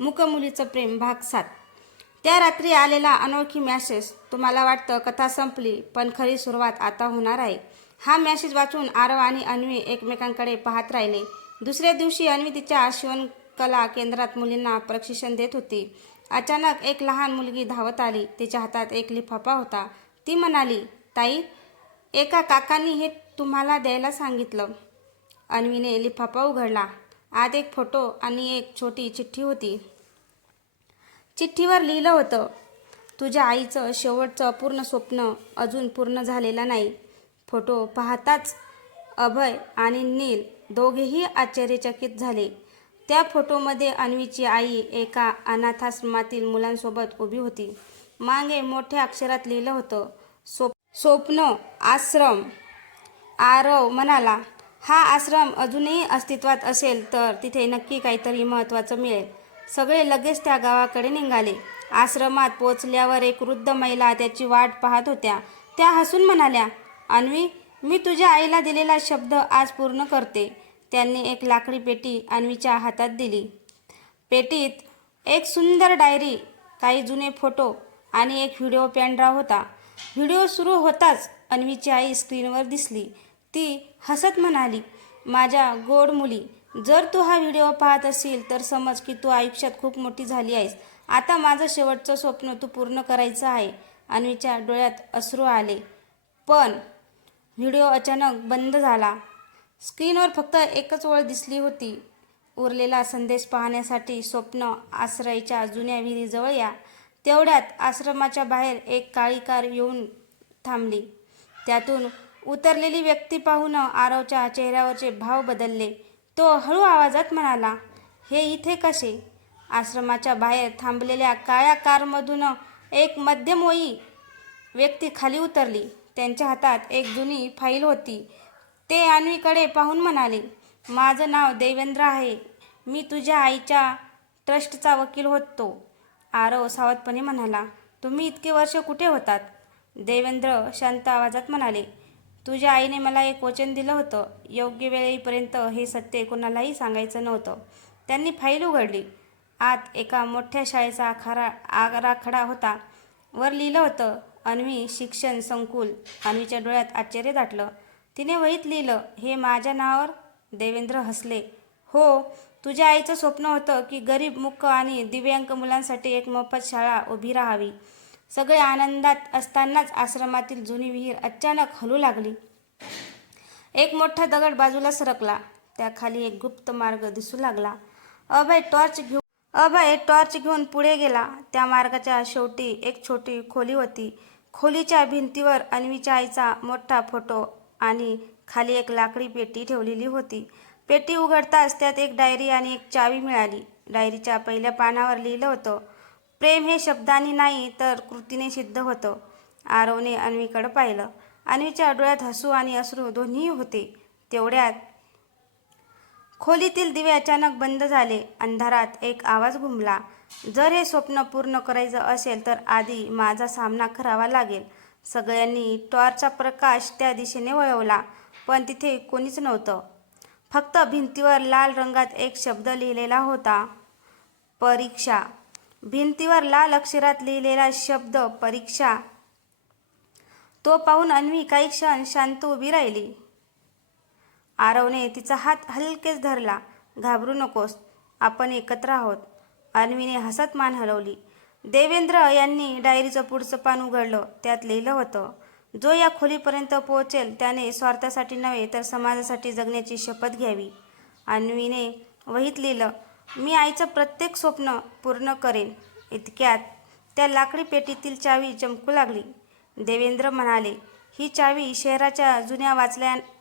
मूकमुलीचं प्रेम भाग 7. त्या रात्री आलेला अनोळखी मॅसेज. तुम्हाला वाटतं कथा संपली, पण खरी सुरुवात आता होणार आहे. हा मॅसेज वाचून आरव आणि अन्वी एकमेकांकडे पाहत राहिले. दुसऱ्या दिवशी अन्वी तिच्या शिवणकला केंद्रात मुलींना प्रशिक्षण देत होती. अचानक एक लहान मुलगी धावत आली. तिच्या हातात एक लिफाफा होता. ती म्हणाली, ताई, एका काकांनी हे तुम्हाला द्यायला सांगितलं. अन्वीने लिफाफा उघडला. आत एक फोटो आणि एक छोटी चिठ्ठी होती. चिठ्ठीवर लिहिलं होतं, तुझ्या आईचं शेवटचं अपूर्ण स्वप्न अजून पूर्ण झालेलं नाही. फोटो पाहताच अभय आणि नील दोघेही आश्चर्यचकित झाले. त्या फोटोमध्ये अन्वीची आई एका अनाथाश्रमातील मुलांसोबत उभी होती. मागे मोठ्या अक्षरात लिहिलं होतं, स्वप्न आश्रम. आरव म्हणाला, हा आश्रम अजूनही अस्तित्वात असेल तर तिथे नक्की काहीतरी महत्त्वाचं मिळेल. सगळे लगेच त्या गावाकडे निघाले. आश्रमात पोचल्यावर एक वृद्ध महिला त्याची वाट पाहत होत्या. त्या हसून म्हणाल्या, अन्वी, मी तुझ्या आईला दिलेला शब्द आज पूर्ण करते. त्यांनी एक लाकडी पेटी अन्वीच्या हातात दिली. पेटीत एक सुंदर डायरी, काही जुने फोटो आणि एक व्हिडिओ पेनड्राईव्ह होता. व्हिडिओ सुरू होताच अन्वीची आई स्क्रीनवर दिसली. ती हसत म्हणाली, माझ्या गोड मुली, जर तू हा व्हिडिओ पाहत असेल तर समज की तू आयुष्यात खूप मोठी झाली आहेस. आता माझं शेवटचं स्वप्न तू पूर्ण करायचं आहे. अन्वीच्या डोळ्यात अश्रू आले. पण व्हिडिओ अचानक बंद झाला. स्क्रीनवर फक्त एकच ओळ दिसली होती, उरलेला संदेश पाहण्यासाठी स्वप्न आश्रयच्या जुन्या विहिरीजवळ या. तेवढ्यात आश्रमाच्या बाहेर एक काळी कार येऊन थांबली. त्यातून उतरलेली व्यक्ती पाहून आरवच्या चेहऱ्यावरचे भाव बदलले. तो हळू आवाजात म्हणाला, हे इथे कसे? आश्रमाच्या बाहेर थांबलेल्या काळ्या कारमधून एक मध्यमवयी व्यक्ती खाली उतरली. त्यांच्या हातात एक जुनी फाईल होती. ते अन्वीकडे पाहून म्हणाले, माझं नाव देवेंद्र आहे. मी तुझ्या आईच्या ट्रस्टचा वकील होतो. आरव सावधपणे म्हणाला, तुम्ही इतके वर्ष कुठे होतात? देवेंद्र शांत आवाजात म्हणाले, तुझ्या आईने मला एक वचन दिलं होतं. योग्य वेळेपर्यंत हे सत्य कोणालाही सांगायचं नव्हतं. त्यांनी फाईल उघडली. आत एका मोठ्या शाळेचा आराखडा होता. वर लिहिलं होतं, अन्वी शिक्षण संकुल. अन्वीच्या डोळ्यात आश्चर्य दाटलं. तिने वहीत लिहिलं, हे माझ्या नावावर? देवेंद्र हसले, हो, तुझ्या आईचं स्वप्न होतं की गरीब, मूक आणि दिव्यांग मुलांसाठी एक मोफत शाळा उभी राहावी. सगळे आनंदात असतानाच आश्रमातील जुनी विहीर अचानक हलू लागली. एक मोठा दगड बाजूला सरकला. त्याखाली एक गुप्त मार्ग दिसू लागला. अभय टॉर्च घेऊन पुढे गेला. त्या मार्गाच्या शेवटी एक छोटी खोली होती. खोलीच्या भिंतीवर अन्वीच्या आईचा मोठा फोटो आणि खाली एक लाकडी पेटी ठेवलेली होती. पेटी उघडताच त्यात एक डायरी आणि एक चावी मिळाली. डायरीच्या पहिल्या पानावर लिहिलं होतं, प्रेम हे शब्दांनी नाही तर कृतीने सिद्ध होतं. आरवने अन्वीकडे पाहिलं. अन्वीच्या डोळ्यात हसू आणि अश्रू दोन्ही होते. तेवढ्यात खोलीतील दिवे अचानक बंद झाले. अंधारात एक आवाज घुमला, जर हे स्वप्न पूर्ण करायचं असेल तर आधी माझा सामना करावा लागेल. सगळ्यांनी टॉर्चचा प्रकाश त्या दिशेने वळवला, पण तिथे कोणीच नव्हतं. फक्त भिंतीवर लाल रंगात एक शब्द लिहिलेला होता, परीक्षा. भिंतीवर लाल अक्षरात लिहिलेला शब्द परीक्षा. तो पाहून अन्वी काही क्षण शांत उभी राहिली. आरवने तिचा हात हलकेच धरला. घाबरू नकोस, आपण एकत्र आहोत. अन्वीने हसत मान हलवली. देवेंद्र यांनी डायरीचं पुढचं पान उघडलं. त्यात लिहिलं होतं, जो या खोलीपर्यंत पोहोचेल त्याने स्वार्थासाठी नव्हे तर समाजासाठी जगण्याची शपथ घ्यावी. अन्वीने वहीत लिहिलं, मी आईचं प्रत्येक स्वप्न पूर्ण करेन. इतक्यात त्या लाकडी पेटीतील चावी चमकू लागली. देवेंद्र म्हणाले, ही चावी शहराच्या जुन्या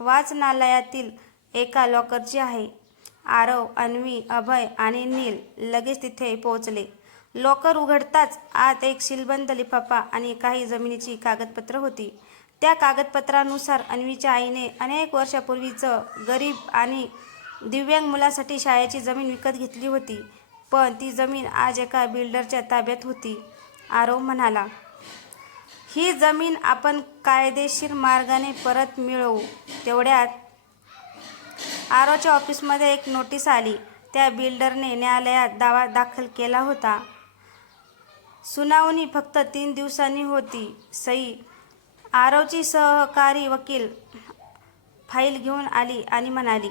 वाचनालयातील एका लॉकरची आहे. आरव, अन्वी, अभय आणि नील लगेच तिथे पोहोचले. लॉकर उघडताच आत एक सीलबंद लिफाफा आणि काही जमिनीची कागदपत्र होती. त्या कागदपत्रानुसार अन्वीच्या आईने अनेक वर्षापूर्वीच गरीब आणि दिव्यांग मुलांसाठी शाळेची जमीन विकत घेतली होती. पण ती जमीन आज एका बिल्डरच्या ताब्यात होती. आरव म्हणाला, ही जमीन आपण कायदेशीर मार्गाने परत मिळवू. तेवढ्यात आरवच्या ऑफिसमध्ये एक नोटीस आली. त्या बिल्डरने न्यायालयात दावा दाखल केला होता. सुनावणी फक्त 3 दिवसांनी होती. सई आरवची सहकारी वकील फाईल घेऊन आली आणि म्हणाली,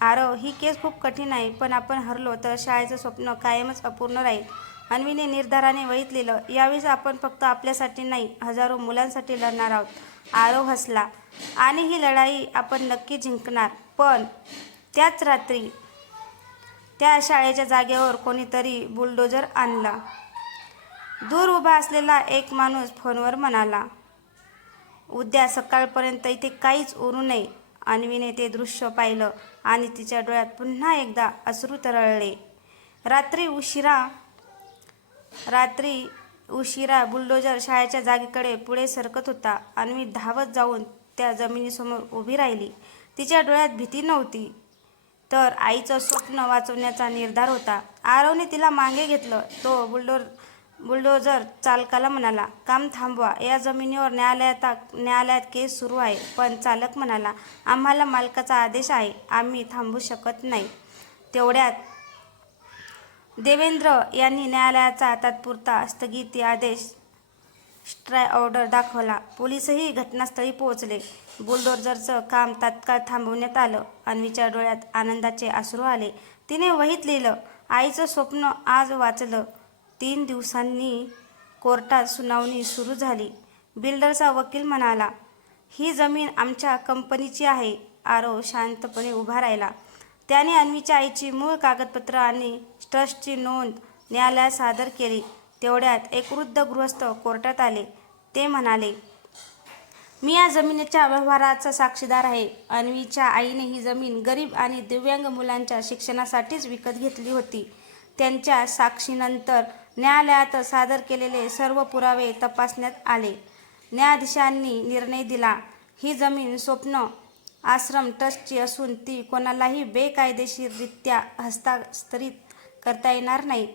आरव, ही केस खूप कठीण आहे, पण आपण हरलो तर शाळेचं स्वप्न कायमच अपूर्ण राहील. अन्वीने निर्धाराने वहीत लिहिलं. यावेळेस आपण फक्त आपल्यासाठी नाही, हजारो मुलांसाठी लढणार आहोत. आरव हसला. आणि ही लढाई आपण नक्की जिंकणार. पण त्याच रात्री त्या शाळेच्या जागेवर कोणीतरी बुलडोजर आणला. दूर उभा असलेला एक माणूस फोनवर म्हणाला, उद्या सकाळपर्यंत इथे काहीच उरू नये. अन्वीने ते दृश्य पाहिलं आणि तिच्या डोळ्यात पुन्हा एकदा अश्रू तरळले. रात्री उशिरा बुलडोजर शाळेच्या जागेकडे पुढे सरकत होता. अन्वी धावत जाऊन त्या जमिनीसमोर उभी राहिली. तिच्या डोळ्यात भीती नव्हती, तर आईचं स्वप्न वाचवण्याचा निर्धार होता. आरवने तिला मागे घेतलं. तो बुलडोजर चालकाला म्हणाला, काम थांबवा. या जमिनीवर न्यायालयात केस सुरू आहे. पण चालक म्हणाला, आम्हाला मालकाचा आदेश आहे, आम्ही थांबवू शकत नाही. तेवढ्यात देवेंद्र यांनी न्यायालयाचा तात्पुरता स्थगिती आदेश स्टे ऑर्डर दाखवला. पोलीसही घटनास्थळी पोहोचले. बुलडोजरचं काम तात्काळ थांबवण्यात आलं. अन्वीच्या डोळ्यात आनंदाचे अश्रू आले. तिने वहीत लिहिलं, आईचं स्वप्न आज वाचलं. 3 दिवसांनी कोर्टात सुनावणी सुरू झाली. बिल्डरचा वकील म्हणाला, ही जमीन आमच्या कंपनीची आहे. आरव शांतपणे उभा राहिला. त्याने अन्वीच्या आईची मूळ कागदपत्र आणि ट्रस्टची नोंद न्यायालयात सादर केली. तेवढ्यात एक वृद्ध गृहस्थ कोर्टात आले. ते म्हणाले, मी या जमिनीच्या व्यवहाराचा साक्षीदार आहे. अन्वीच्या आईने ही जमीन गरीब आणि दिव्यांग मुलांच्या शिक्षणासाठीच विकत घेतली होती. त्यांच्या साक्षीनंतर न्यायालयात सादर केलेले सर्व पुरावे तपासण्यात आले. न्यायाधीशांनी निर्णय दिला, ही जमीन स्वप्न आश्रम ट्रस्टची असून ती कोणालाही बेकायदेशीररित्या हस्तांतरित करता येणार नाही.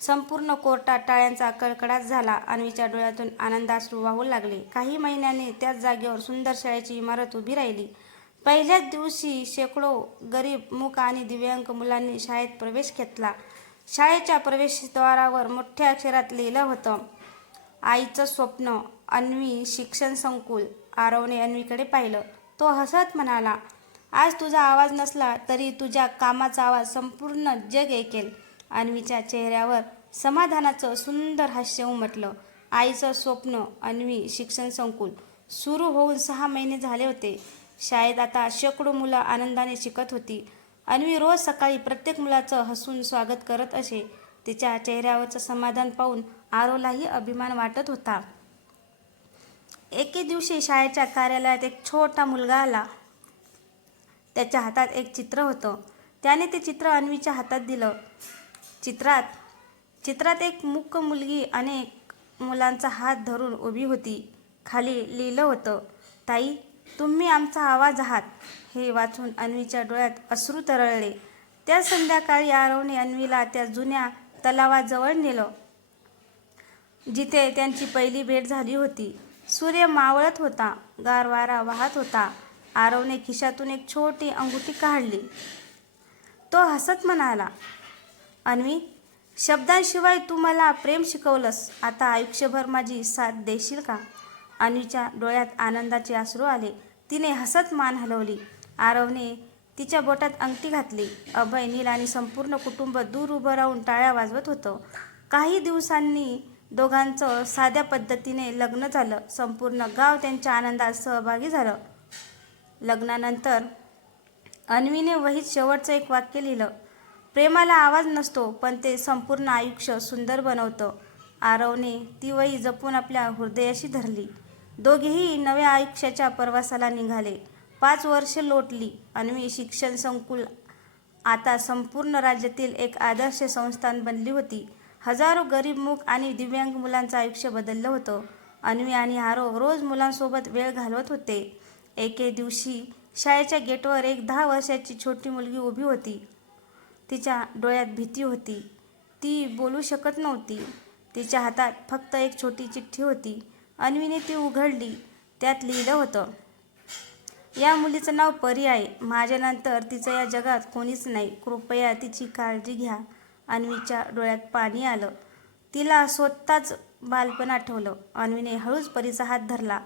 संपूर्ण कोर्टात टाळ्यांचा कडकडाट झाला. अन्वीच्या डोळ्यातून आनंदाश्रू वाहू लागले. काही महिन्यांनी त्याच जागेवर सुंदर शाळेची इमारत उभी राहिली. पहिल्याच दिवशी शेकडो गरीब, मूक आणि दिव्यांग मुलांनी शाळेत प्रवेश घेतला. शाळेच्या प्रवेशद्वारावर मोठ्या अक्षरात लिहिलं होतं, आईचं स्वप्न, अन्वी शिक्षण संकुल. आरवने अन्वीकडे पाहिलं. तो हसत म्हणाला, आज तुझा आवाज नसला तरी तुझ्या कामाचा आवाज संपूर्ण जग ऐकेल. अन्वीच्या चेहऱ्यावर समाधानाचं सुंदर हास्य उमटलं. आईचं स्वप्न, अन्वी शिक्षण संकुल सुरू होऊन 6 महिने झाले होते. शाळेत आता शेकडो मुलं आनंदाने शिकत होती. अन्वी रोज सकाळी प्रत्येक मुलाचं हसून स्वागत करत असे. तिच्या चेहऱ्यावरचं समाधान पाहून आरवलाही अभिमान वाटत होता. एके दिवशी शाळेच्या कार्यालयात एक छोटा मुलगा आला. त्याच्या हातात एक चित्र होतं. त्याने ते चित्र अन्वीच्या हातात दिलं. चित्रात एक मूक मुलगी अनेक मुलांचा हात धरून उभी होती. खाली लिहिलं होतं, ताई, तुम्ही आमचा आवाज आहात. हे वाचून अन्वीच्या डोळ्यात अश्रू तरळले. त्या संध्याकाळी आरवने अन्वीला त्या जुन्या तलावाजवळ नेलं, जिथे त्यांची पहिली भेट झाली होती. सूर्य मावळत होता. गार वारा वाहत होता. आरवने खिशातून एक छोटी अंगठी काढली. तो हसत म्हणाला, अन्वी, शब्दांशिवाय तू मला प्रेम शिकवलंस. आता आयुष्यभर माझी साथ देशील का? अन्वीच्या डोळ्यात आनंदाचे अश्रू आले. तिने हसत मान हलवली. आरवने तिच्या बोटात अंगठी घातली. अभय, नील आणि संपूर्ण कुटुंब दूर उभं राहून टाळ्या वाजवत होतं. काही दिवसांनी दोघांचं साध्या पद्धतीने लग्न झालं. संपूर्ण गाव त्यांच्या आनंदात सहभागी झालं. लग्नानंतर अन्वीने वहीत शेवटचं एक वाक्य लिहिलं, प्रेमाला आवाज नसतो, पण ते संपूर्ण आयुष्य सुंदर बनवतं. आरवने ती वही जपून आपल्या हृदयाशी धरली. दोघेही नव्या आयुष्याच्या प्रवासाला निघाले. 5 वर्षे लोटली. अन्वी शिक्षण संकुल आता संपूर्ण राज्यातील एक आदर्श संस्थान बनली होती. हजारो गरीब, मूक आणि दिव्यांग मुलांचं आयुष्य बदललं होतं. अन्वी आणि आरव रोज मुलांसोबत वेळ घालवत होते. एके दिवशी शाळेच्या गेटवर एक 10 वर्षाची छोटी मुलगी उभी होती. तिच्या डोळ्यात भीती होती. ती बोलू शकत नव्हती. तिच्या हातात फक्त एक छोटी चिठ्ठी होती. अन्वीने ती उघडली. त्यात लिहिलं होतं, या मुलीचं नाव परी आहे. माझ्यानंतर तिचं या जगात कोणीच नाही. कृपया तिची काळजी घ्या. अन्वीच्या डोळ्यात पाणी आलं. तिला स्वतःच बालपण आठवलं. अन्वीने हळूच परीचा हात धरला.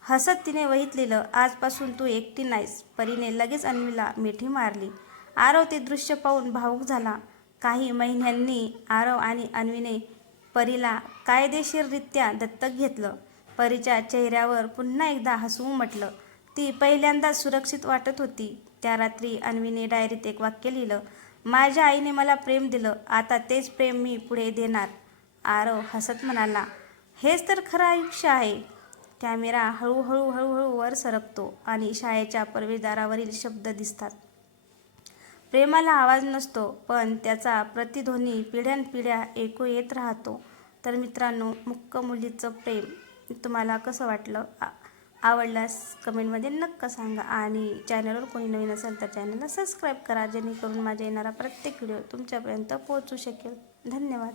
हसत तिने वहीत लिहिलं, आजपासून तू एकटी नाहीस. परीने लगेच अन्वीला मिठी मारली. आरव ते दृश्य पाहून भावूक झाला. काही महिन्यांनी आरव आणि अन्वीने परीला कायदेशीररित्या दत्तक घेतलं. परीच्या चेहऱ्यावर पुन्हा एकदा हसू उमटलं. ती पहिल्यांदाच सुरक्षित वाटत होती. त्या रात्री अन्वीने डायरीत एक वाक्य लिहिलं, माझ्या आईने मला प्रेम दिलं, आता तेच प्रेम मी पुढे देणार. आरव हसत म्हणाला, हेच तर खरं आयुष्य आहे. कॅमेरा हळूहळू वर सरकतो आणि शाळेच्या प्रवेशद्वारावरील शब्द दिसतात. प्रेमाला आवाज नसतो, पण त्याचा प्रतिध्वनी पिढ्यानपिढ्या ऐकू येत राहतो. तर मित्रांनो, मुक्क मुलीचं प्रेम तुम्हाला कसं वाटलं? आवडल्यास कमेंटमध्ये नक्की सांगा. आणि चॅनलवर कोणी नवीन असेल तर चॅनलला सबस्क्राईब करा, जेणेकरून माझा येणारा प्रत्येक व्हिडिओ तुमच्यापर्यंत पोहोचू शकेल. धन्यवाद.